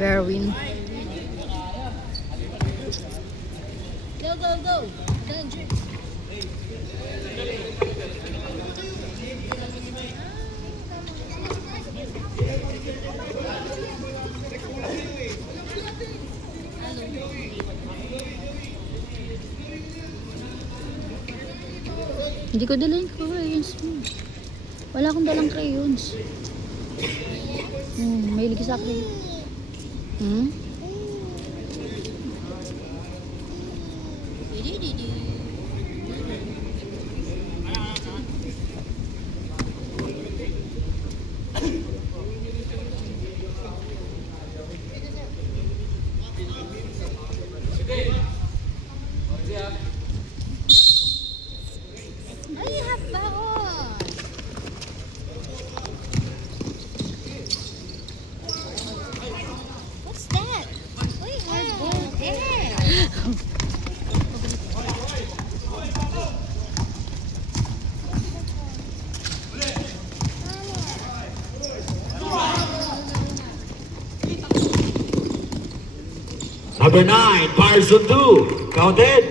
Berwin. Go, go, go. Danger. Hindi ko dala yung crayons mo. Wala akong dalang crayons. Mahilig sa akin. Ay, haba ko. What's that? Uy, hardball. Number 9, Parson 2, counted.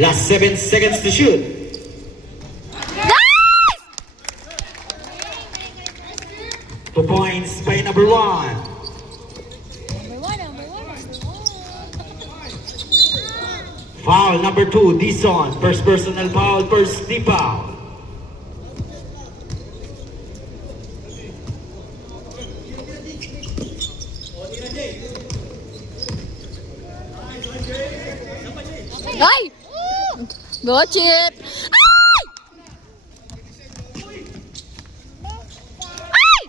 Last 7 seconds to shoot. Nice! 2 points by number 1. Number one. Foul number 2, Dison. First personal foul, first team foul. Ay! Go, Chip! Ay! Ay!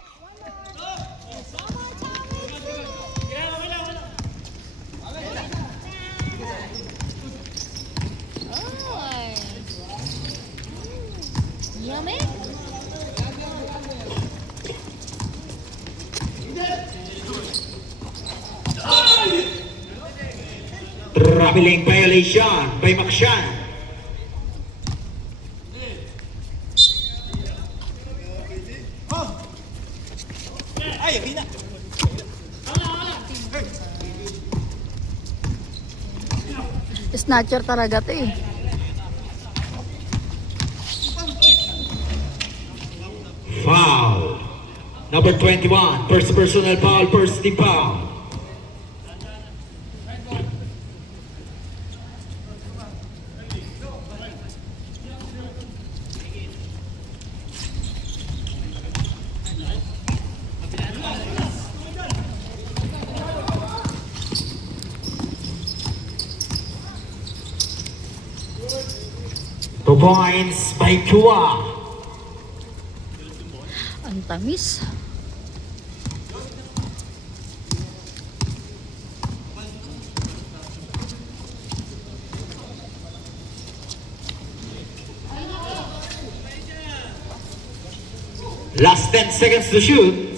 Oh. Yummy. Traveling violation by Makshan. Snatcher talaga to eh. Foul. Number 21, first personal foul, first team foul. Two points by Chua. Ang tamis. Last 10 seconds to shoot.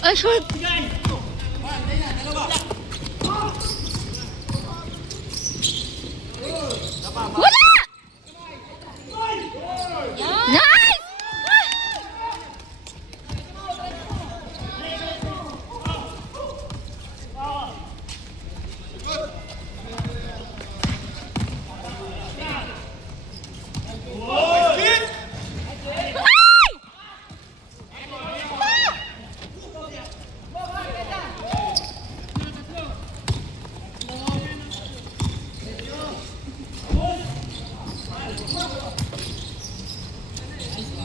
Ay, short! Wala! Nice!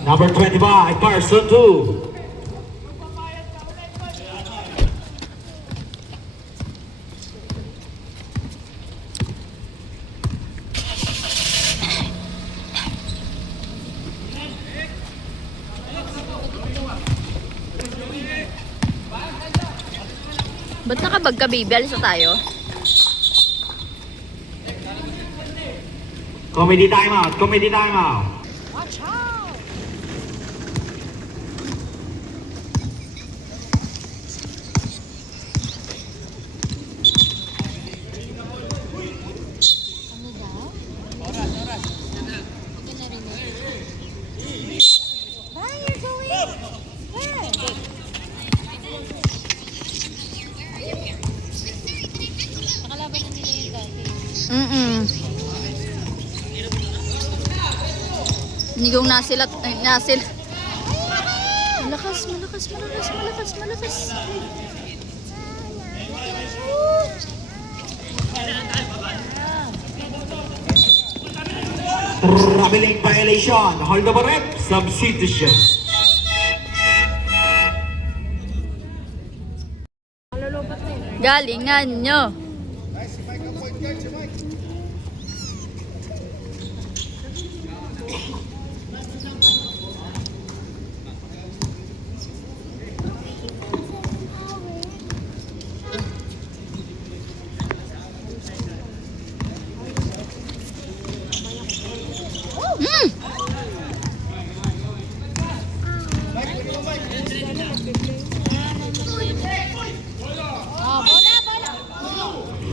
Number 25, Parson 2. bag ka, baby. Alis na tayo. Comedy timeout. Comedy timeout. Watch out! Ano daw? Oras. Hindi na rin. Where you're going? Where? Nakalaban na nila yung dati. Hindi kong nasilat. Nasil. Malakas. Traveling violation. Hold over it. Substitution. Galingan nyo.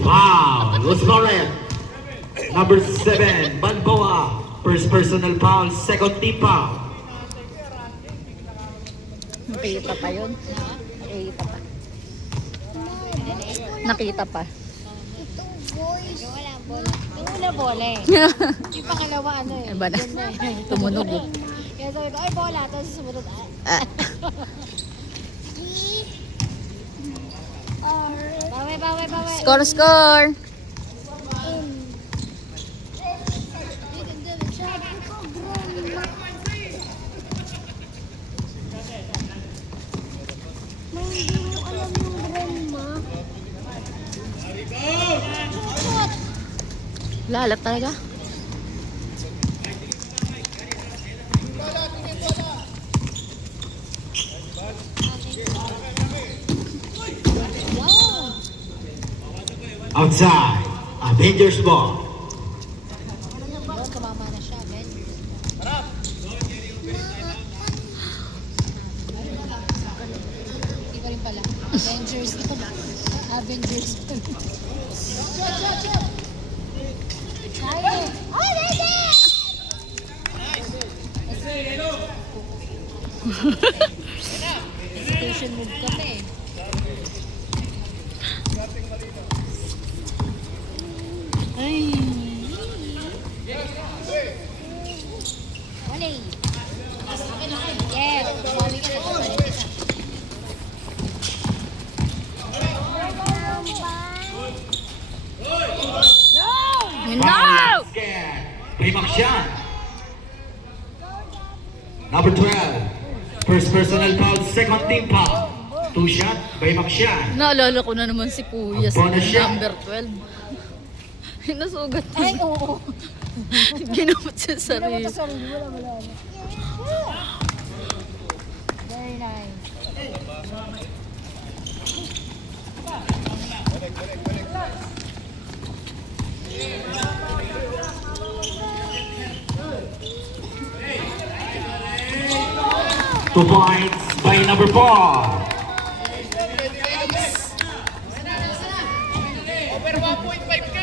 Wow. Los Loret. Number 7. Balboa. First personal foul. Second team foul. Nakita pa yun. Nakita pa. Yung wala bola. Yung una bola eh. Yung pangalawa ano eh. Iba na. Yun na eh. Tumunog eh. Kaya sabi ko, ay bola. Tapos sumunod, Ah. Bawi. Score. Lalat talaga. Outside. Avengers ball. Yun, tumama na siya. Ben. Hindi pa rin pala. Avengers. Avengers. Kaya. Oh, there's it! Station move kami. Ay. Wali. Yes. Wali ka na. Balik isa. No! Scared. Payback shot. Number 12. First personal foul. Second team foul. 2 shot. Payback shot. Naalala ko na naman si Kuya sa Bonus shot. number 12. Nasugat Ay, niya. oo. Ginamot sa sarili. Wala. Very nice. 2 points by number 4. Over 1.5K.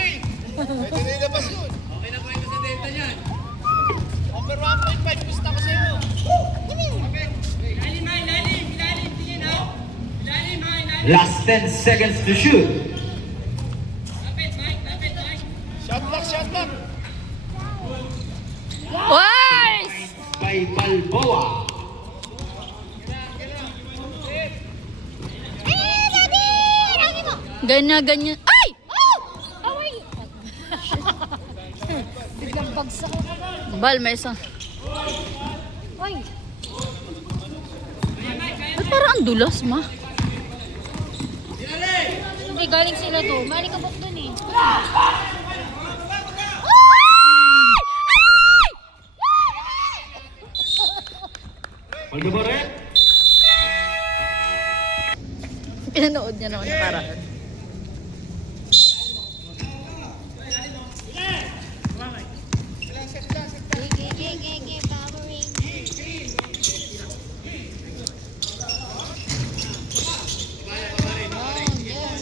Pwede na ilabas yun. Okay na kwento sa data niyan. Over 1.5, gusto ko sa'yo. Last 10 seconds to shoot. Shot lock. Wise! By Balboa. Ganyan. Ay! Oh, wait. Biglang bagsak ako. Bal, may isang. Ay. Ba't parang ang dulas, ma? Hindi, galing sila doon. Malikabok doon eh. Hold the ball, Pinanood niya naman yung paraan.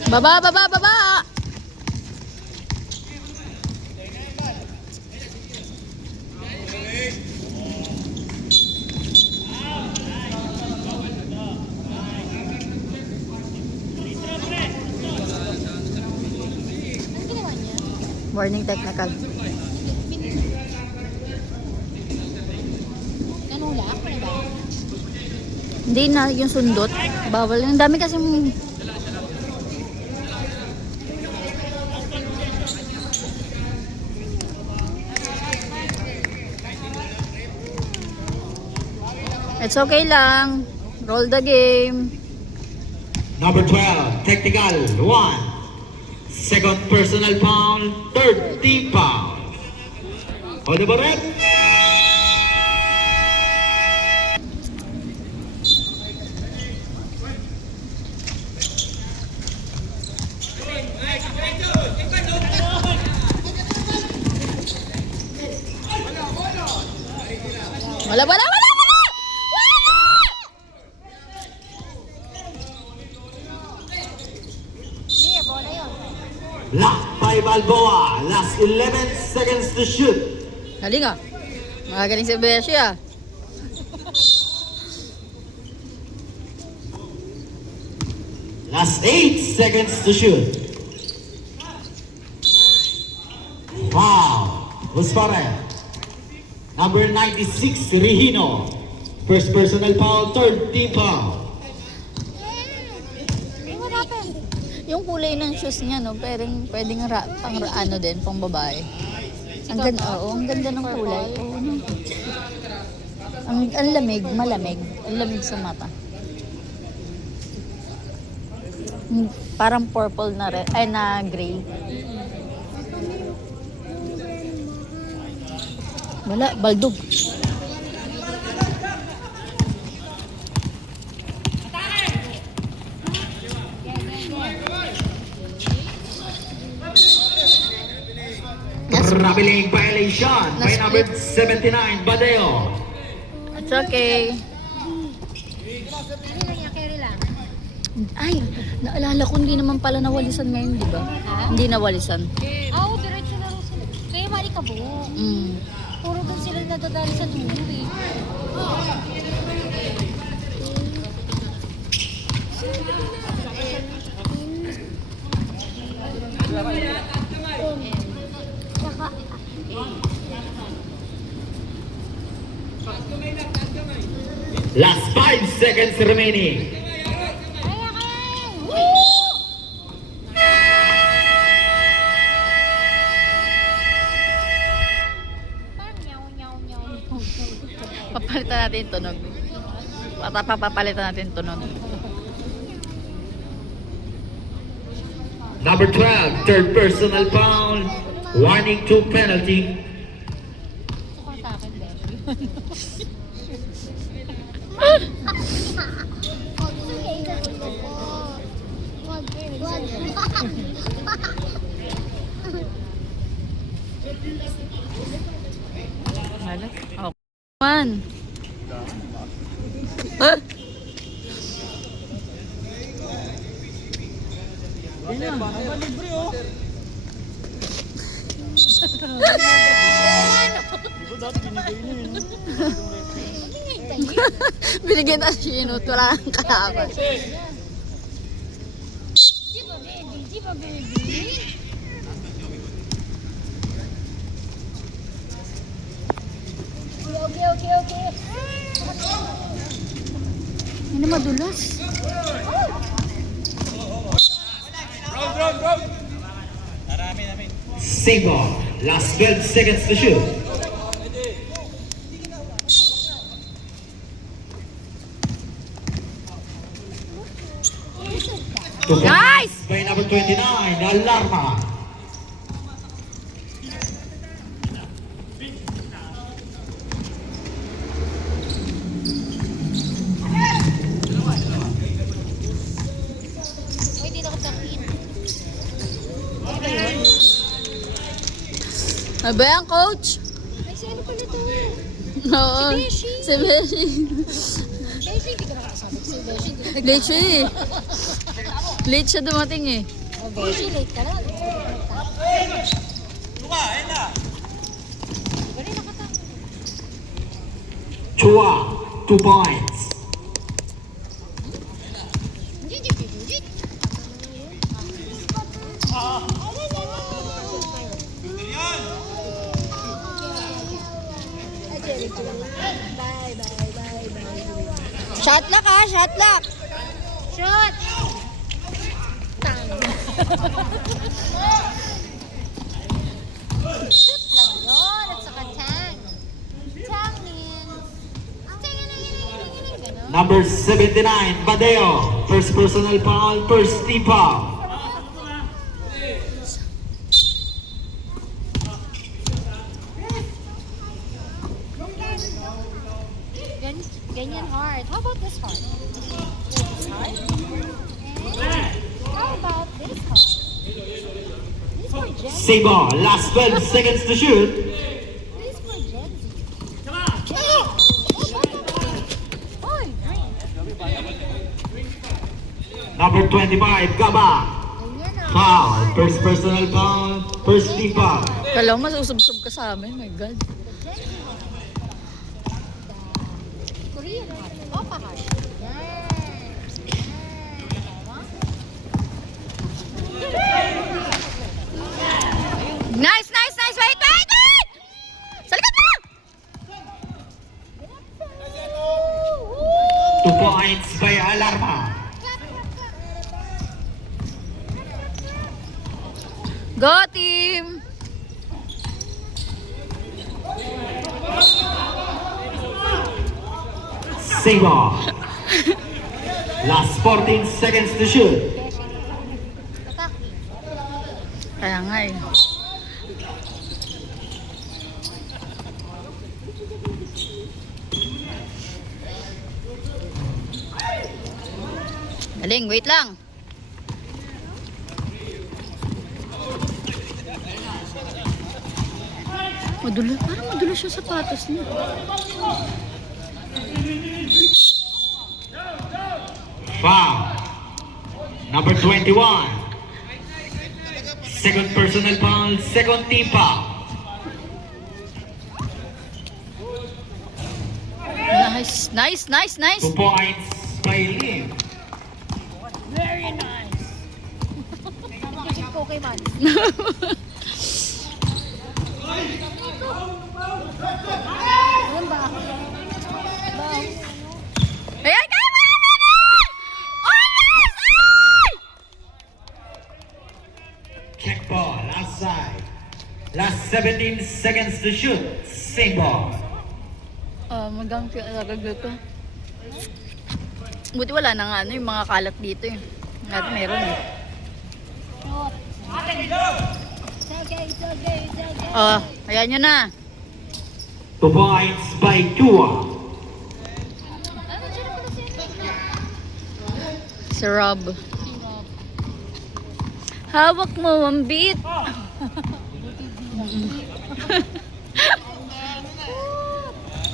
Baba, baba, baba! Ano ginawa niya? Warning technical. Nanula? Ano ba? Hindi na yung sundot. Bawal. Ang dami kasi it's okay lang. Roll the game. Number 12, technical, 1. Second personal foul, third team foul. On the barret. Wala, wala, wala, wala! Hindi, bola yun. Lock by Balboa. Last 11 seconds to shoot. Galing ah. Magagaling si Beshi ah. Last 8 seconds to shoot. Foul. Uspare. Number 96, Regino. First personal foul, third team foul. What happened? Yung kulay ng shoes niya, no, pwedeng ano din, pang babae. Ang ganda, ang ganda ng kulay. Oo, no. Ang lamig, malamig. Ang lamig sa mata. Parang purple na red, ay na gray. Wala, baldog. Traveling violation by number 79, Badeo. It's okay. Carry lang yan, carry lang. Ay, naalala ko hindi naman pala nawalisan ngayon, di ba? Ha? Hindi nawalisan. Oo, diretso na rin sila. Kaya mali ka po. Puro doon sila nadadali sa dulo eh. Tsaka, Last 5 seconds remaining. kaya kaya! Woo! Parang nyaw. Papalitan natin yung tunog. Papalitan natin yung tunog. Number 12, third personal foul. Warning to penalty. Gusto ko sa akin, Beshi. Wala. Oh. Man. Binigyan na si Inut, wala nang kalaban. Di ba baby? Okay. Hindi na madulas. Same ball. Last 12 seconds to shoot. Nice! By number 29, Alarma. Hindi na katakin. Ano ba yan, coach? Ay, sino pala to? Oo. Beshi. Si Beshi. Beshi, hindi ko nakakasabi. Si Beshi. Late siya eh. Late siya dumating eh. O, Beshi, late ka lang. Luka, ayun na. Bali, nakatang. Chua, 2 points. Shot lock ha, shot lock. Shot! Tang. Shoot lang yun. At saka tang. Tang means... Ganun. Number 79, Badeo. First personal foul, first team foul. Ganyan hard. How about this hard? This hard? And how about this hard? This for Gen Z. Same ball, last 12 seconds to shoot. This for Gen Z. Oy, Number 25, Gaba. ganyan na. Foul, first personal foul, first team foul. Kala mo, masusubsob ka sa amin. My God. Korean hard. Opa hard. Nice, nice, nice. Wait, wait, wait! Sa likod mo! 2 points by Alarma. Go, team! Same ball. Last 14 seconds to shoot. Kaya nga eh. Galing, wait lang. Madulas, parang madulas yung sapatos niya. Foul. Number 21. Second personal foul, second team foul. Nice, nice, nice, nice. 2 points by Lim. Very nice. Kapag Pokemon. Alam ba? Ayan, kaya mo! Oh, nice! Ay! Check ball, outside. Last 17 seconds to shoot. Same ball. Magang ko. Buti wala na nga ano, yung mga kalat dito eh. At meron eh. Oh, ayan nyo na. 2 points by Chua. Si Rob. Hawak mo ang beat.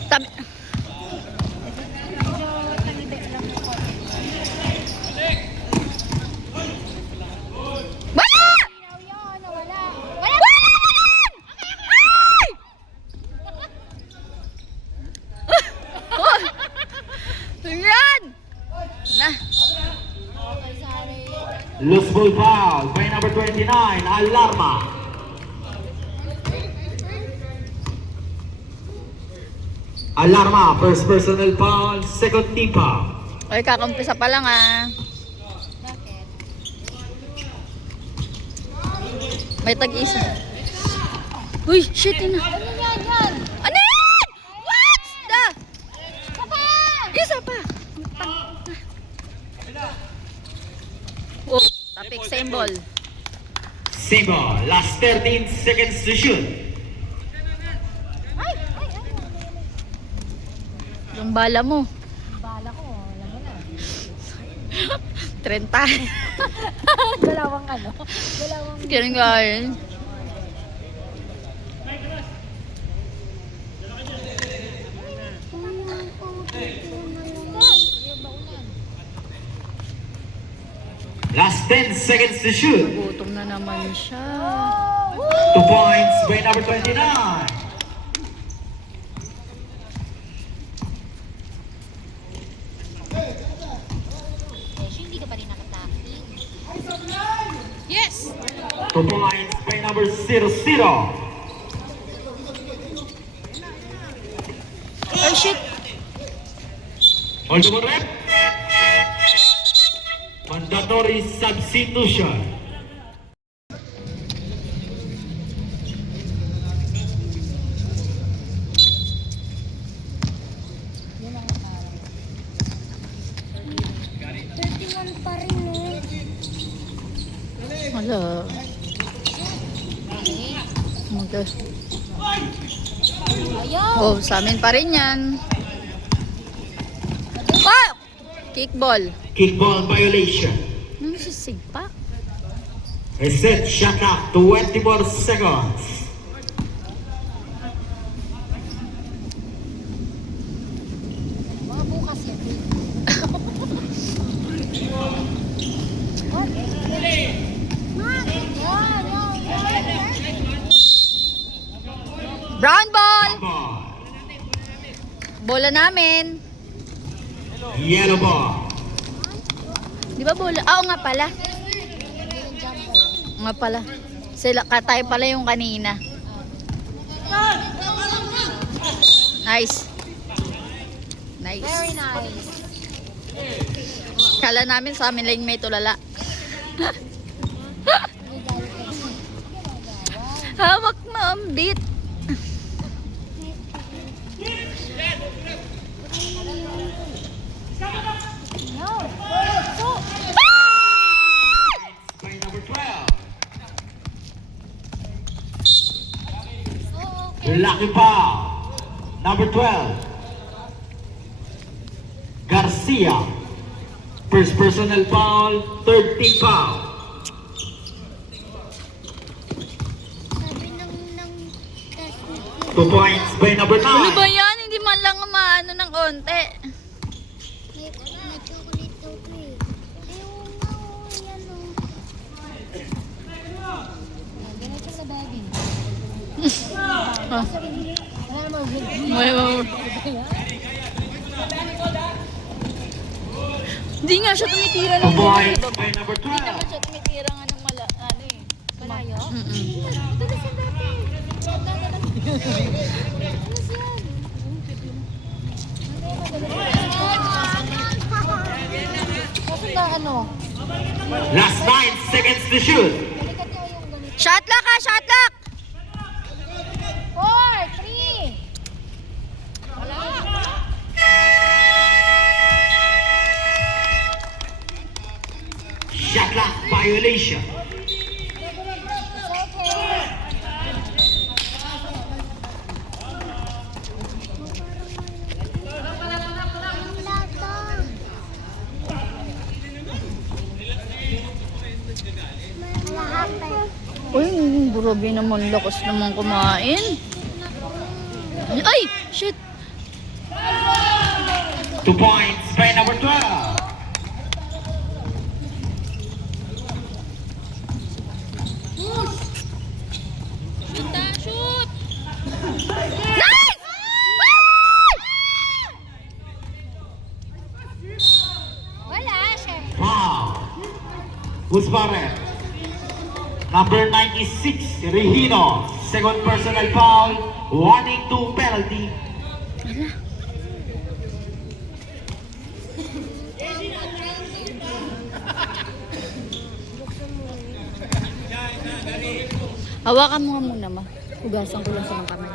Tabi. Wala! Wala! Ay! Oh! Ayan! Na. Loose ball foul by number 29, Alarma. Alarma, first personal foul, second team foul. Ay, kakampisa pa lang ah. May tag-isa. Uy, shit yun na. Ano yan? Ano yan? What's the? Isa pa! Oh, tapik symbol. Same ball, last 13 seconds to shoot. Yung bala mo. Bala ko, alam mo na. 30. Dalawang ano? Dalawang... Ganun nga yun. Last 10 seconds to shoot. Gutom na naman siya. 2 points by number 29. Beshi, hindi ka pa rin nakataking. Yes! 2 points by number 00. Ay, shit! Hold the rep. Mandatory substitution. Wala. Okay. Ayaw! Oh, sa amin pa rin yan. Oh! Kickball. Kickball violation. Ano si Sigpa? Reset shot clock, 24 seconds. Mga bukas yan. What? Brown ball! Ball. Bola namin. Yellow ball. Di ba bola? Ah, oo nga pala. Oo nga pala. Sila, tayo pala yung kanina. Nice. Nice. Very nice. Kala namin sa amin lang may tulala. Hawak na ang beat. No. So, By number 12. Lucky foul. Number 12. Garcia. First personal foul, third team foul. sabi ng 2 points by number 9. Ano ba yan? Hindi man lang umaano ng konti. may chocolate daw ko eh. Ayaw nga oh, yan oh. Ganito sa baby. Wala naman. Hindi nga siya tumitira 2 ng points by number Hindi naman 12. siya tumitira nga ng ano eh. Malayo? Mm-mm. Ito na siya dati. Alas yan. Kasi na ano? Last 9 seconds to shoot. Balikat niyo yung ganito. Shot lock ha! Shot lock! 4, 3. Shot clock violation. Uy, grabe naman. Lakas naman kumain. Ay! Shit! 2 points by number 12. Nice! Wala, syempre. Foul. Who's Barret? Number 96, Regino. Second personal foul. Warning to penalty. Hawakan mo nga muna ma. Hugasan ko lang sa mga kamay.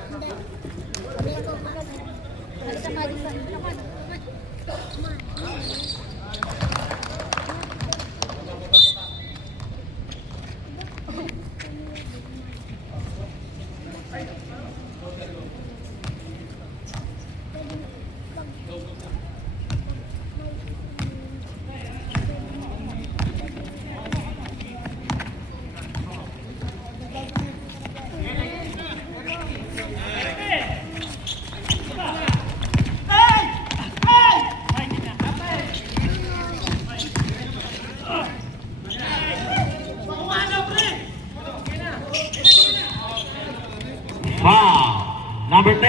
Foul. Number 10.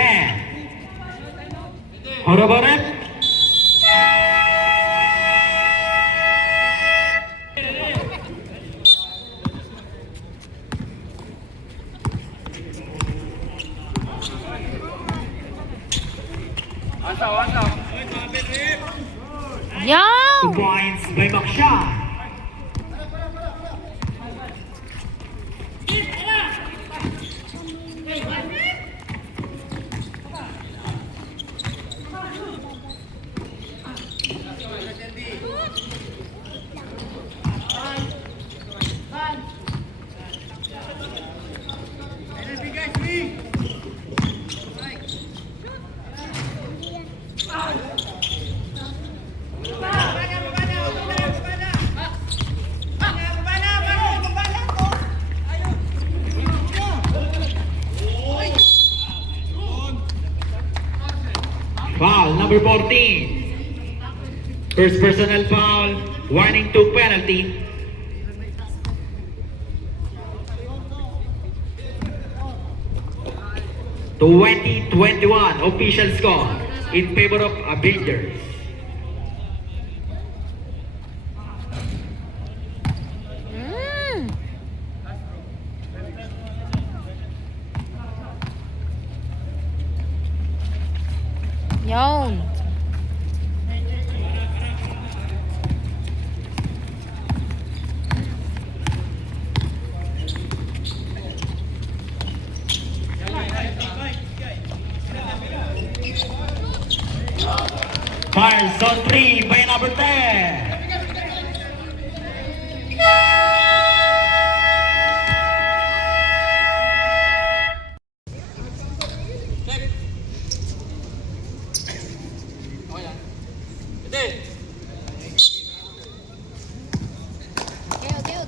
How about it? Yo! 2 points by Makshan. Foul number 14. First personal foul, warning to penalty. To 20-21 official score in favor of Avengers. Mm. Yun. Fires on 3 by number 10.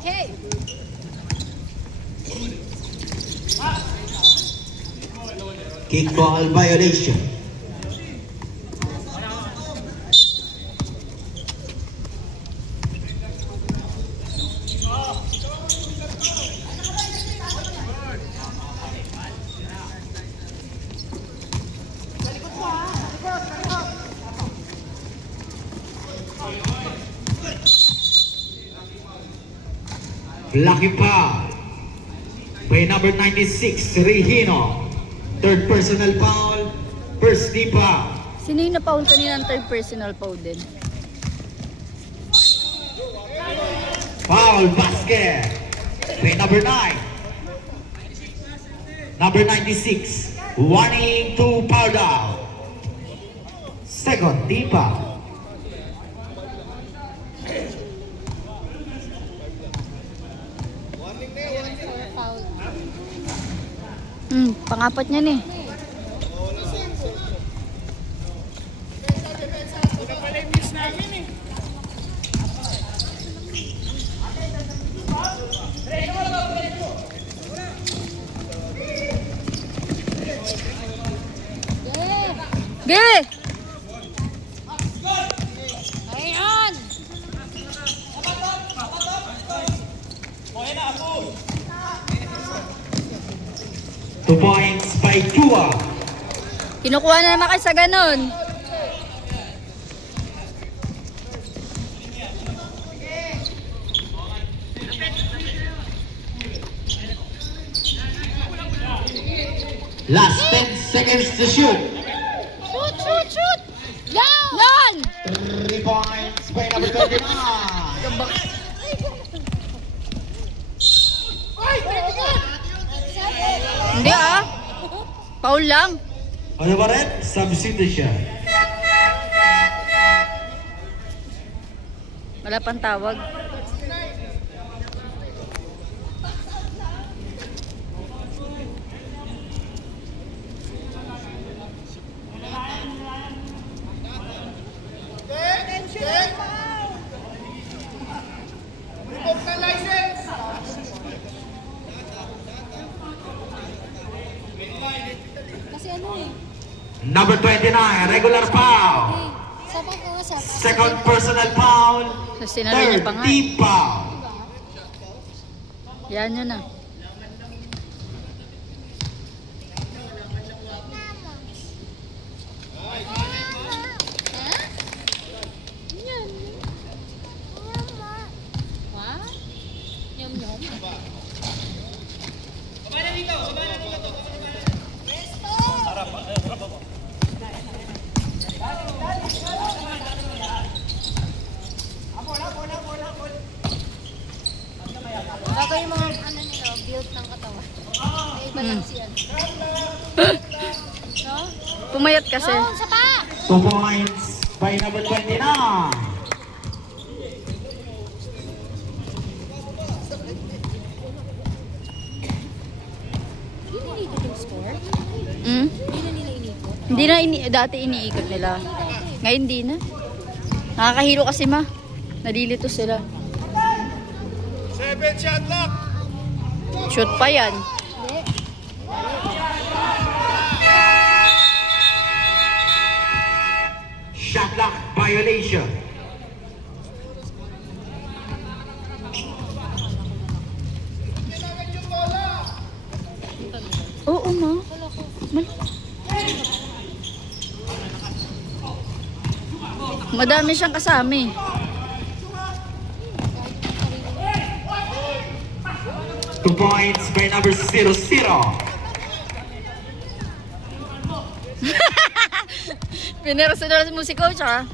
Okay. Kickball violation. Lucky foul by number 96, Regino. Third personal foul, first team foul. Sino yung na-foul kanina ng third personal foul din? Foul basket by number 9. Number 96, warning to foul down. Second team foul. Pangapat niya eh. Ge! Ayan! 2 points by Chua. Kinukuha na naman kayo sa ganun. Last 10 seconds to shoot. Shoot! Yan! 3 points by number 39. Hindi Foul lang. Ano ba rin? Substitution. Wala pang tawag. Revoke na license! Kasi ano eh. Number 29, regular foul. Sapat ko nga sapat. Second personal foul. So, sinalo niya Third pa nga. team foul. Yan yun na. Gagawin mga ano nila, build ng katawan. May iba lang siya. No? Pumayat kasi. Oh, isa pa! 2 points by number 29. Hindi nilikot yung score. Hmm? Hindi na nila inikot. Hindi na, dati iniikot nila. Ngayon di na. Nakakahilo kasi ma. Nalilito sila. 7 shot lock. Shoot pa yan. Hindi. Shot clock violation. Oo ma. Madami siyang kasama eh. Two points by number 00. Pinerasunod mo si coach ha.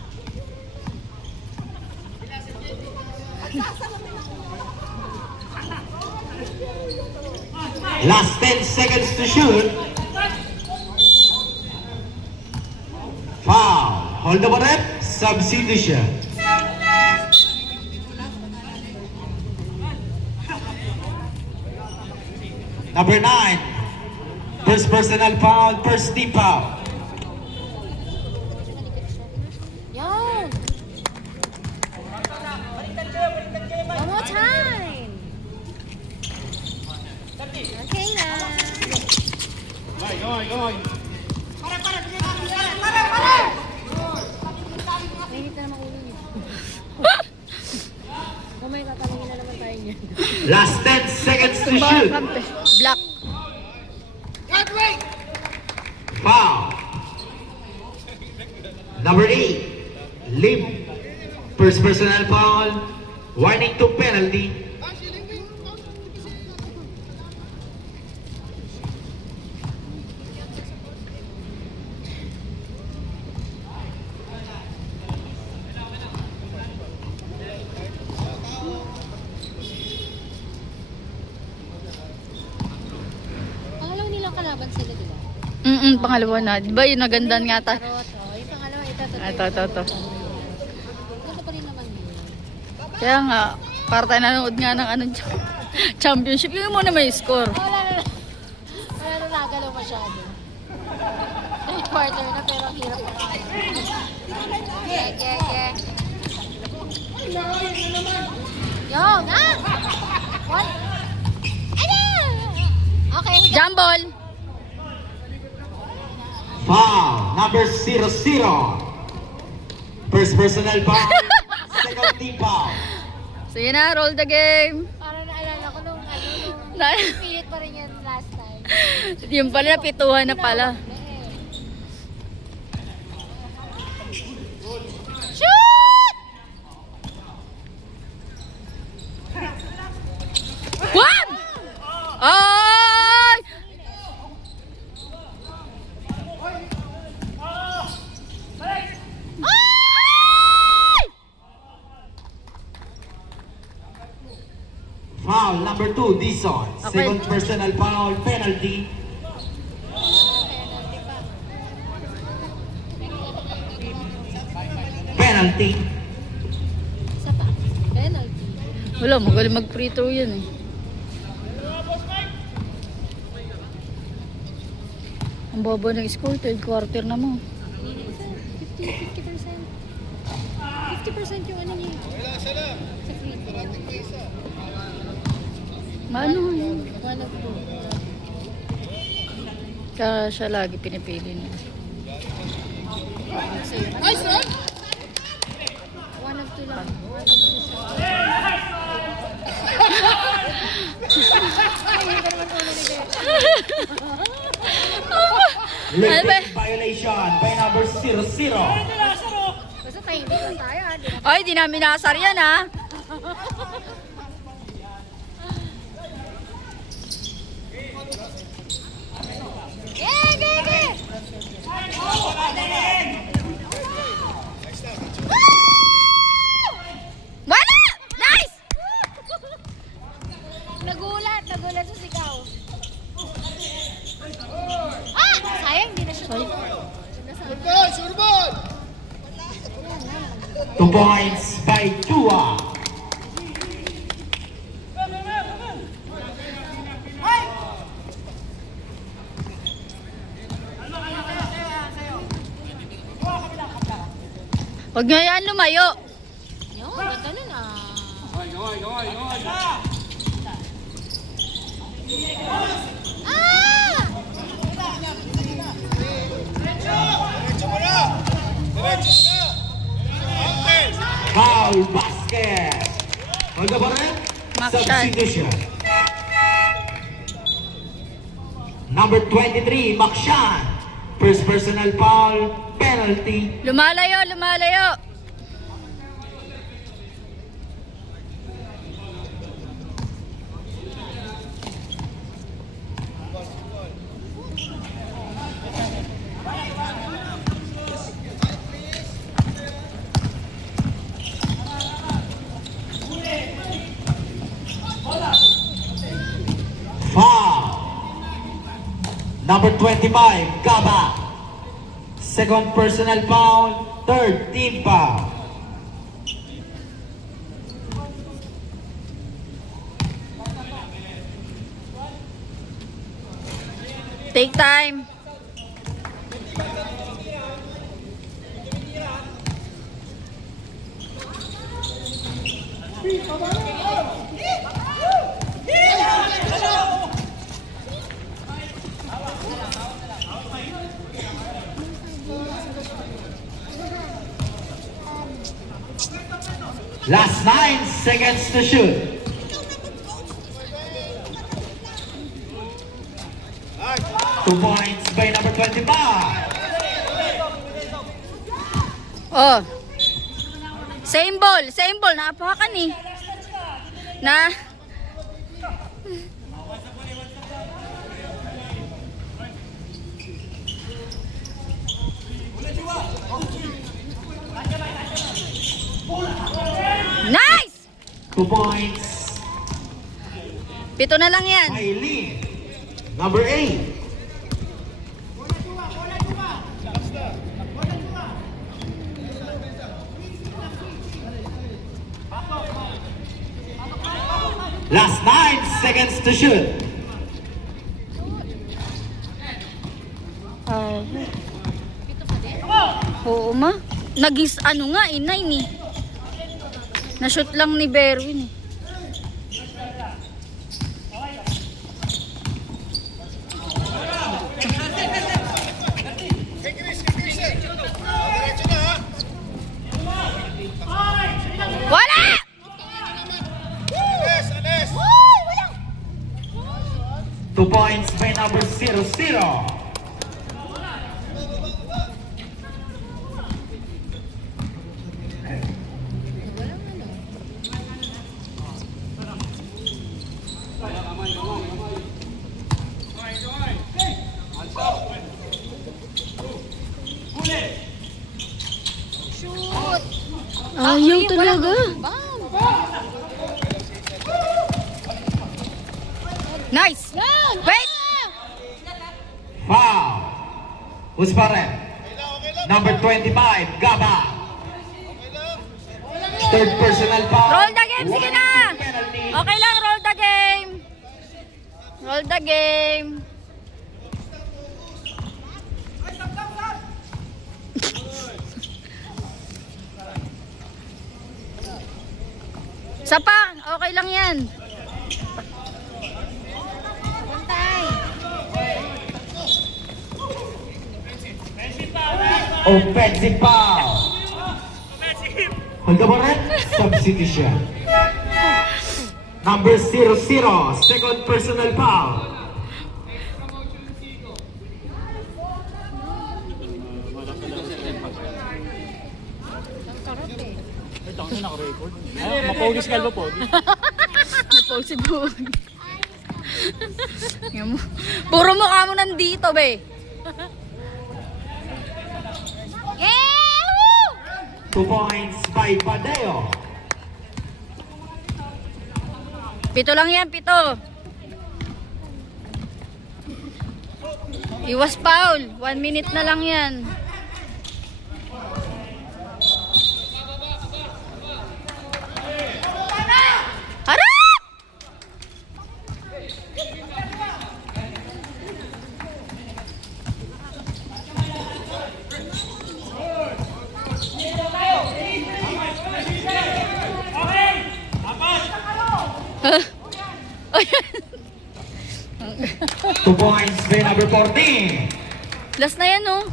Last 10 seconds to shoot. Foul. Hold the rep. Substitution. Number 9. First personal foul. First team foul. Yan! One more time! Okay na. Mainit na naman ulo niya. Mamaya tatanungin na naman tayo niya. Last 10 seconds to Tumba shoot. kampe. Black. Foul. Number 8. Lim. First personal foul. Warning to penalty. Pangalaw nilang kalaban sila, di ba? Pangalawa na. Di ba yung nagandan nga ta? Tarot, oh. Yung pangalawa, ito. Ito. Ito pa rin naman yun. Kaya nga, para tayo nanood nga ng championship. Yung muna may score. Wala na. Wala na nagalaw masyado. Third quarter na pero ang hirap na. Yeah. Yo, na! What? Ano? Okay. Jambol! Foul. Number 00. First personal foul. Second team foul. So yun na, roll the game. Parang naalala ko nung Na- pilit pa rin yan last time. Yung pala, napituhan na pala. Shoot! What? Ay! Ay! Foul number 2, Dison. Okay. Second personal foul, penalty. Penalty. Isa pa. Penalty. Wala, magaling mag-free throw yan eh. Ang baba ng score, third quarter na mo. 50% yung ano niya. Sa free throw. Maano yun? One of two. Kaya siya lagi pinipili niya. Nice run! One of two lang. One of two sa Late violation by number 00. Basta tahimik lang tayo. Ay, di namin nakasar yan ha. Yeah, yeah, Wala! Nice! Nagulat sa sigaw. Ah! Sayang, hindi na siya. Surbol! Surbol! 2 points by Tua. Huwag nyo yan lumayo. Yun, ganda nun ah. Ah! Diretso mo na! Diretso mo na! Okay! Foul basket. Hold the ball. Makshan. Substitution. Number 23, Makshan. First personal foul, penalty. Lumalayo, lumalayo. Foul. Number 25, Gaba. Second personal foul, third team foul. Take time. Last 9 seconds to shoot. Ay! 2 points by number 25. Oh. Same ball, naapakan eh. Na. Nice! 2 points Pito na lang yan. by Lee. Number 8. Last 9 seconds to shoot. Oo ma. Nagis ano nga eh, 9 eh. Na-shoot lang ni Berwin eh. Kay Chris! Diretso na ha! Wala! Anes! Anes! 2 points by number 00. Shoot! Ayaw talaga. Bam! Nice! Yan! Wait! Foul. Who's pa rin? Okay lang! Number 25, Gaba. Third personal foul. Roll the game, sige na! Penalty. Okay lang, roll the game. Roll the game. Sapa, okay lang yan. Pantay! Offensive foul. Hold the ball. Substitution. Number 00, second personal foul. Mapogis kalbo po. Napog si Buwag. Yan mo. Puro mukha mo nandito, be. Yeah! Woo! 2 points by Padeo. 7 lang yan, 7. Iwas foul. 1 minute na lang yan. Harap! Huh? 2 points by number 14. Last na yan, oh.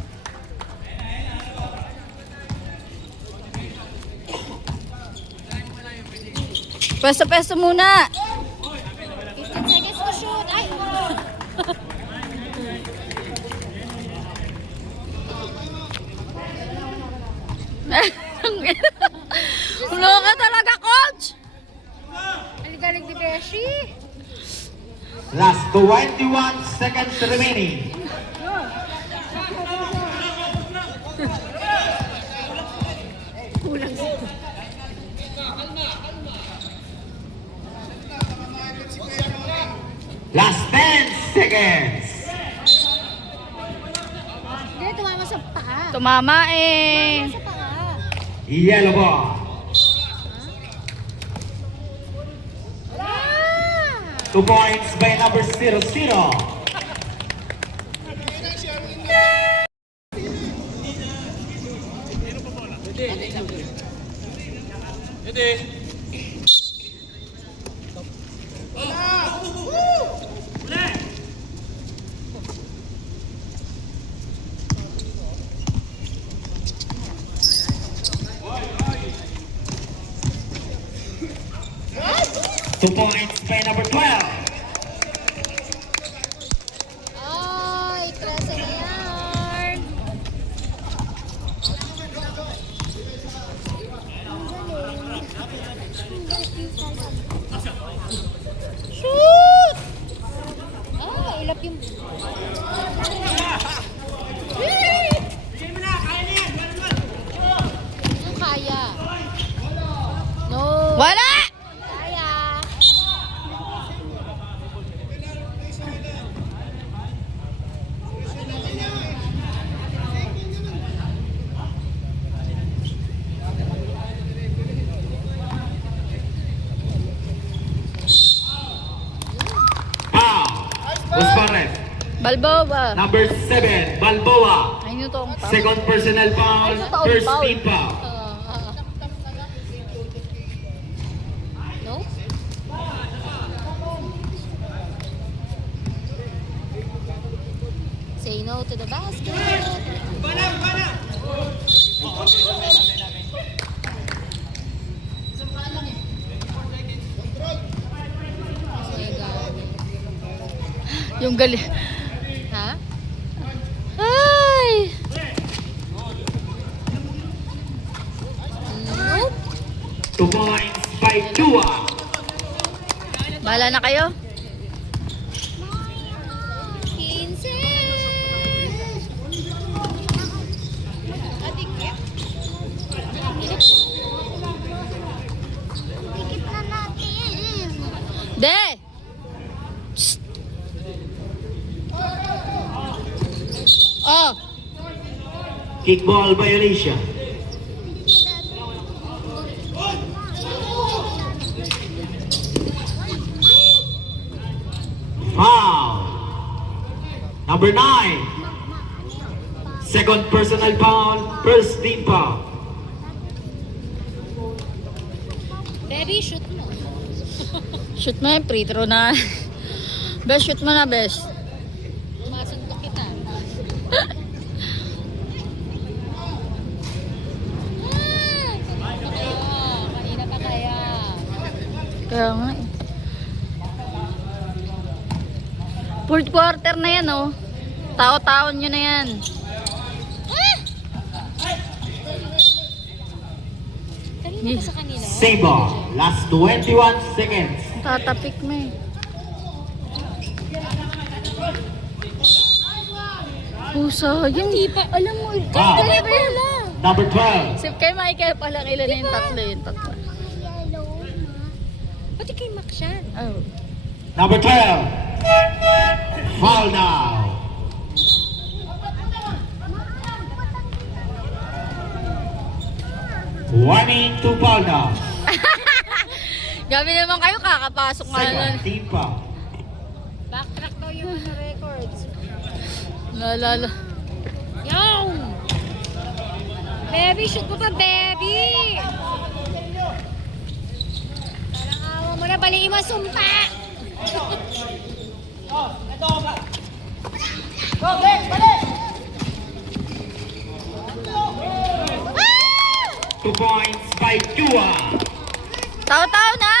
Pwesto-pwesto muna. 15 seconds to shoot. Ay! Ulo ka talaga, coach. Ang galing ni Beshi. Last 21 seconds remaining. Last 10 seconds. Hindi, tumama sa paa. Tumama eh. Sa paa. Yellow ball. Ah! 2 points by number 00. Two points by number 12. Ay, klase na yan. Shoot! Ah, ilap yung... Ang kaya. No. Wala! Kaya. Foul. Was Barret. Balboa. Number 7, Balboa. Ay, nyo to ang foul. Second personal foul, Ay, totoo, first foul. team foul. No? Say no to the basket. Oh my God. Yung gali. Ha? Ay! Nope. 2 points by Dua. Bahala na kayo. 15. Tikip na natin. De! Oh! Kickball violation. Foul. Number 9. Second personal foul, first team foul. Baby, shoot mo. Shoot mo yung free throw na. Best, shoot mo na, best. Masuntok kita. Kanina pa kaya. Kaya nga eh. Fourth quarter na yan, oh. Tao-taon nyo na yan. Kanina pa sa kanila. Save ball. Last 21 seconds. Tatapik mo eh. Pusa, yung alam mo, Wow. kaya ba yun? Number 12. Si kay Michael pala, ilan na yung tatlo yun, tatlo. Pati kay Mac siya. Oh. Number 12. Foul now. Warning to foul now. Gabi naman kayo, kakapasok nga Second lang. team foul. Backtrack daw yung ano records. Naalala. Yung! Baby, shoot mo pa, baby! Parang awa mo na, baliin mo, sumpa! 2 points by Dua. Tao-tao na!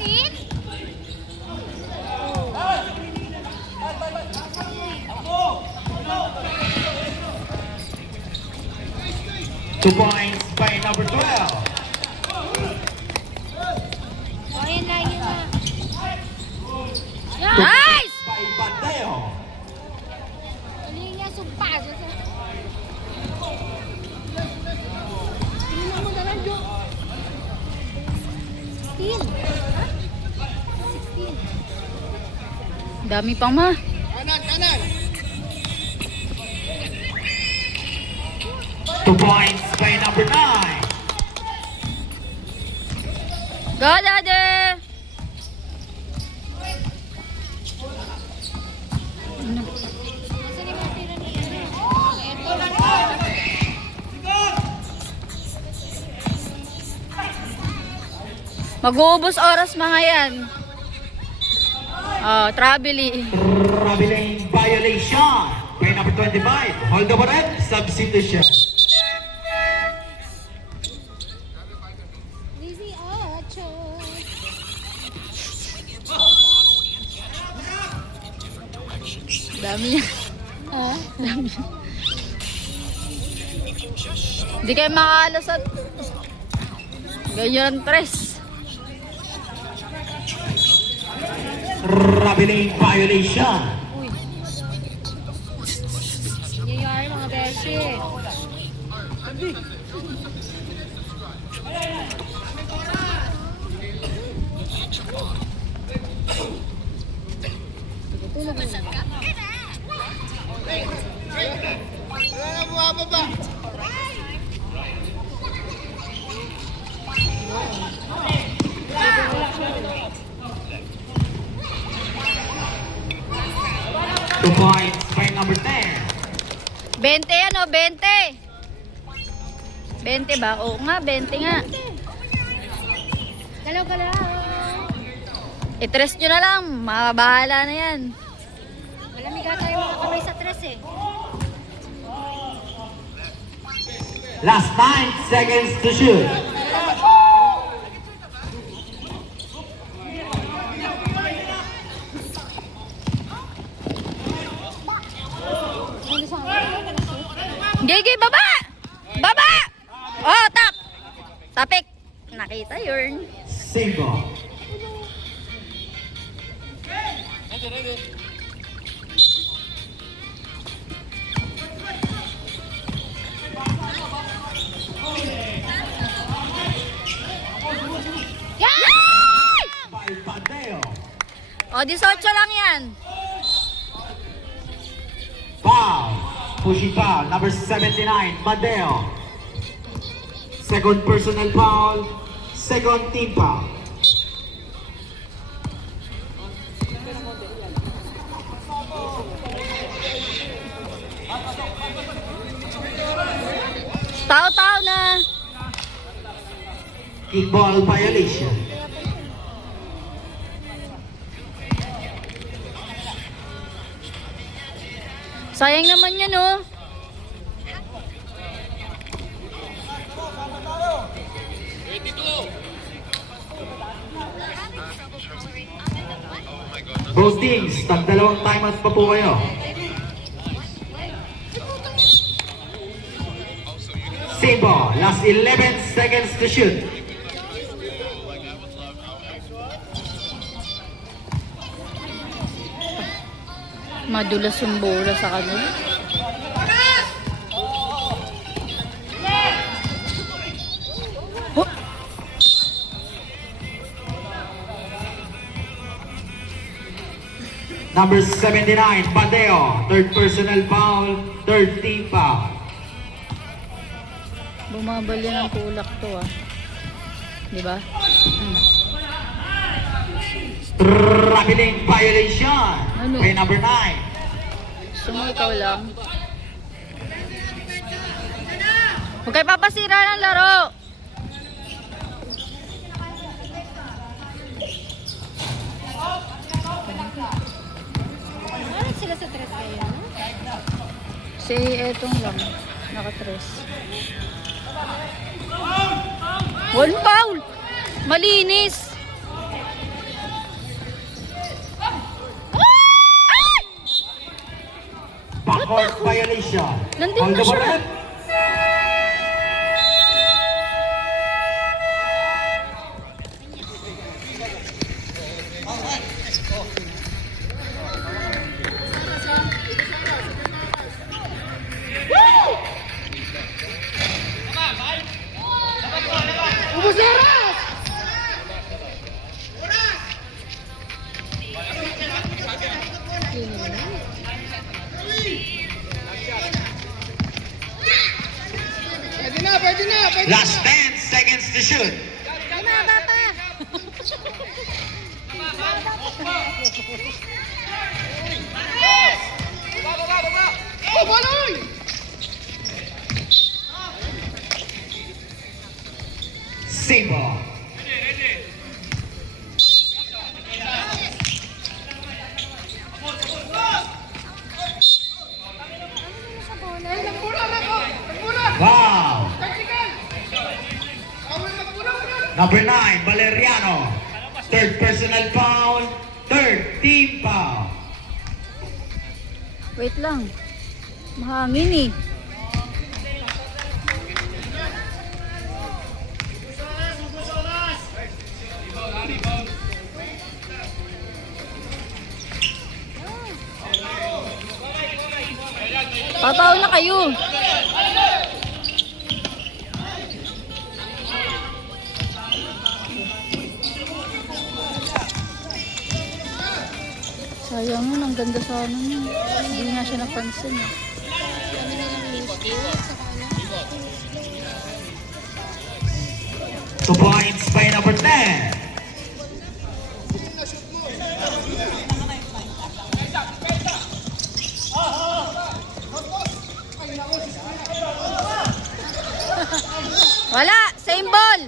16? 2 points by number 12. O, yan lang yun na. Nice! By Mateo. Baliin niya, sumpa! Tingnan mo na lang, Jo. 16? Ha? 16. Dami pang ma. Kanan, kanan. 2 points by number 9. Go, Daddy! Nasaan yung mga tira ni ano? Eto lang. Mag-uubos oras mga yan. Oh, traveling. Traveling violation by number 25. Hold the red. Substitution. Lizzie Ocho. Dami niya. Dami niya. Hindi kayo makakalasat. Ganyan, tres. Traveling violation. Nangyayari mga beshi. Wala na bumababa. Two points by number 10. 20 ano, 20. 20 ba? Oo nga, 20 nga. Galaw-galaw. I-tres nyo na lang. Mabahala na yan. Malamig ata yung mga kamay sa tres eh. Last 9 seconds to shoot. Ano sa akin? Gigi, baba! Baba! Oh, tap! Tapik. Nakita yun. Save ball. Yay! By Mateo. O, 18 lang yan. Foul. Pushing foul. Number 79, Mateo. Second personal foul. Second team foul. Tao-tao na. Kickball violation. Sayang naman yan, oh. Both teams, tag-dalawang timeout pa po kayo. Save ball. Last 11 seconds to shoot. Madulas yung bola sa kanila. Oh! Number 79, Padeo. Third personal foul, third team foul. Bumabali ng tulak to ah. Di ba? Traveling violation. Ano? Kay number 9. Gusto mo ikaw lang. Huwag kayo papasira ng laro. Parang sila sa tres kayo, no? Si etong lang. Nakatres. One foul! Malinis! Backcourt violation. Nandun Hold na the siya. ball. Pwede na. Last 10 seconds to shoot. Tumaba pa! Oh, baloy! Same ball. Wow. Number 9, Valeriano. Third personal foul, third team foul. Wait lang. Mahangin eh. Papaw na kayo. Sayang yun, ang ganda sana yun. Hindi nga siya napansin. Eh. Kami nilang misto. Saka ano? 2 points by number 10. Wala! Same ball!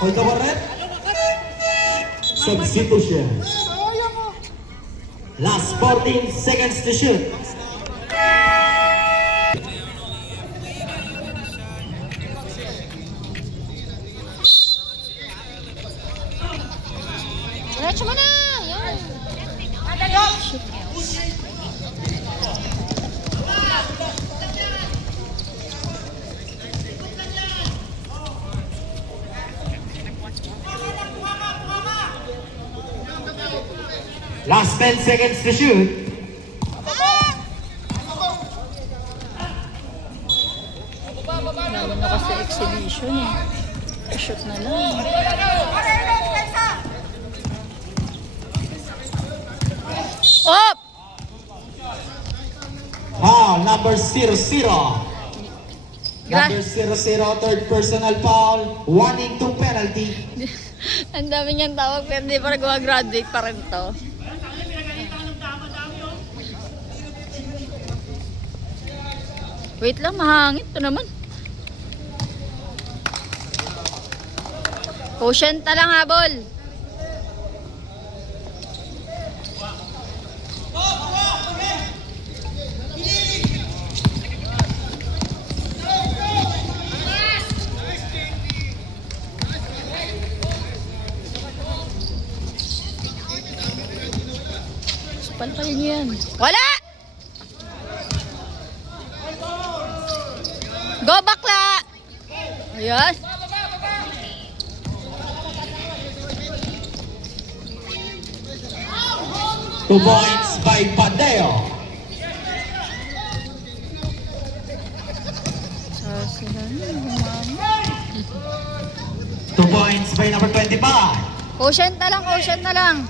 Hold the ball, Red. Substitution. Last 14 seconds to shoot. Diretso mo na! Yan! Last 10 seconds to shoot. Lalo na kasi exhibition eh. Shoot na lang. Op! Foul number 00. Gra- Number 00, third personal foul, 1-2 penalty. Ang dami niyang tawag pero hindi pa nag-graduate pa rin to. Wait lang, mahangit to naman. Quotient na lang habol. Palpayin niyo yan. Wala! Go bakla! Ayan. 2 points by Padeo. 2 points by number 25. Quotient na lang, quotient na lang.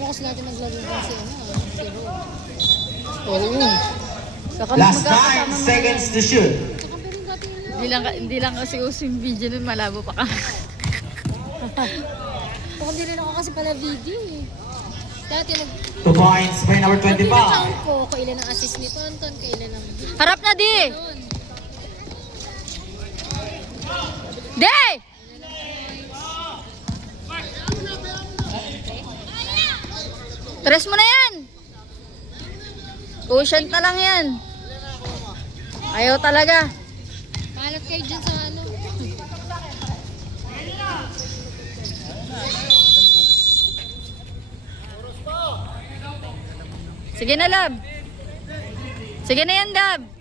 Bukas natin naglaro din si Ro. Oo. Saka Last 9 magkakasama mo seconds to shoot. Saka pero dati nila. Hindi lang kasi uso yung video nun, malabo pa ka. Baka hindi rin ako kasi pala video eh. Dati 2 points by number 25. count ko kailan ang assist ni Tonton, kailan ang Harap na, di! Yun. Di! Tres mo na yan! Quotient na lang yan. Ayaw talaga. Palat kayo dyan sa ano. Sige na, love. Sige na yan, Gab.